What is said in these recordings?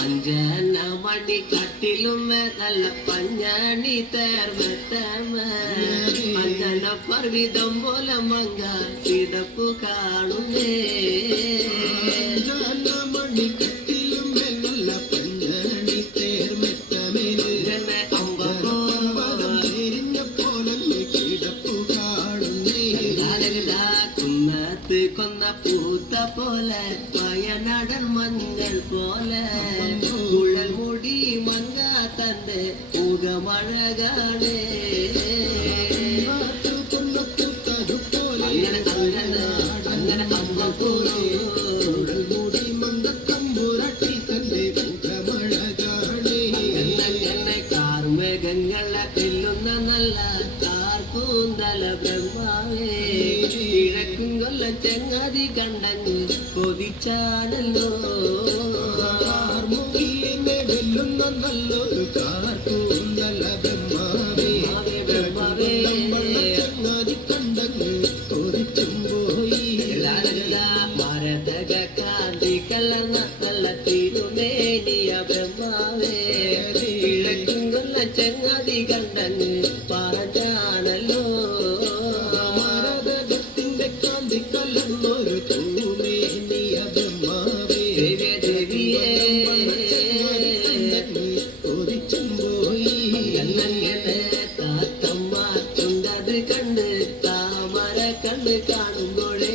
അഞ്ചന മണി കട്ടിലുമേ നല്ല പഞ്ഞാണി തേർമത്തമേ അഞ്ചന പർവിതം പോലെ മങ്ക കിടപ്പു കാണുന്നേ മണി കട്ടിലുമേ നല്ല പഞ്ഞാണി തേർമത്തമേ അമ്പരിഞ്ഞ പോലെ കിടപ്പു കാണുന്നേ കുന്നത്ത് കൊന്ന പൂത്ത പോലെ വയനാടൻ മഞ്ഞൾ പോലെ കുഴൽ മുടി മങ്ങ തന്റെ മുഖമഴകാണേ അങ്ങനെ മുടി മങ്ങക്കമ്പുരട്ടി തന്റെ മുഖമഴകാണേ എന്നെ കാർമേഘങ്ങളെ വെല്ലുന്ന നല്ല കാർക്കൂന്തല ബ്രഹ്മാവേ കിഴക്കും കൊല്ലം ചെങ്ങാതി കണ്ടങ്ങ് കൊതിച്ചാണല്ലോ കാർമുകിലിനെ വെല്ലുന്ന നല്ലൊരു കാർക്കൂന്തല ബ്രഹ്മാവേ ചെങ്ങാതി കണ്ടങ്ങ് കൊതിച്ചും പോയി മരതക കാന്തി കലർന്ന നല്ല തിരുമേനിയ ബ്രഹ്മാവേ കിഴക്കും കൊല്ലം ചെങ്ങാതി കണ്ടങ്ങ് പറഞ്ഞാണല്ലോ മരതകത്തിന്റെ കാന്തി കലർന്നൊരു തൂമേനിയ ബ്രഹ്മാവേ ദേവിയേ കൊതിച്ചും പോയി എന്നങ്ങനെ താത്തമ്മ ചുണ്ടത് കണ്ട് താമര കണ്ണ് കാണുമ്പോഴേ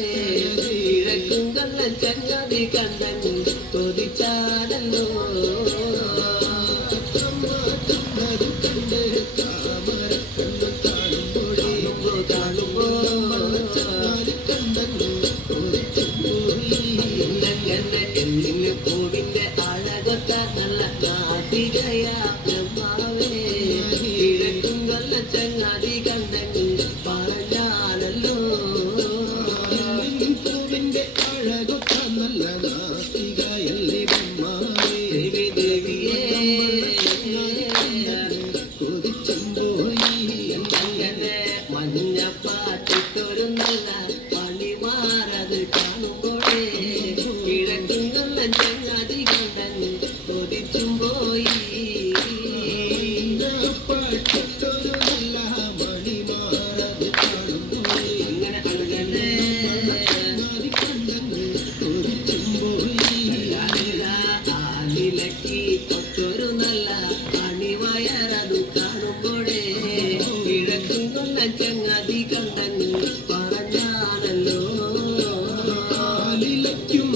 കിഴക്കും കള്ളൻ ചങ്ങാതി കണ്ടങ്ങ് കൊതിച്ചാണല്ലോ എല്ലിന് പൂവിന്റെ അഴകൊത്ത നല്ല നാട്ടികയാ ബ്രഹ്മാവേ കിഴക്കും കൊല്ല ചങ്ങാതി കണ്ടങ്ങ് പറഞ്ഞാണല്ലോ പൂവിന്റെ അഴകൊത്ത നല്ല നാസികയല്ലേ ബ്രഹ്മാവേ ദേവിയേ കൊതിച്ചും പോയി എന്നങ്ങനെ മഞ്ഞപ്പാട്ടിട്ടൊരു നല്ല പണിമാറത് കാണുമ്പോഴേ കിഴക്കും കൊല്ലം ചങ്ങാതി കണ്ടങ്ങ് കൊതിച്ചും പോയി പാട്ടിട്ടൊരു നല്ല മണിമാറത് കാണുമ്പോൾ അങ്ങനെ കണ്ടങ്ങ് കൊതിച്ചും പോയി ആലിലക്കി തൊട്ടൊരു നല്ല അണിവയറതു കാണുമ്പോഴേ കിഴക്കും കൊല്ലം ചങ്ങാതി കണ്ടങ്ങ് പറഞ്ഞാണല്ലോ ആലിലയ്ക്കും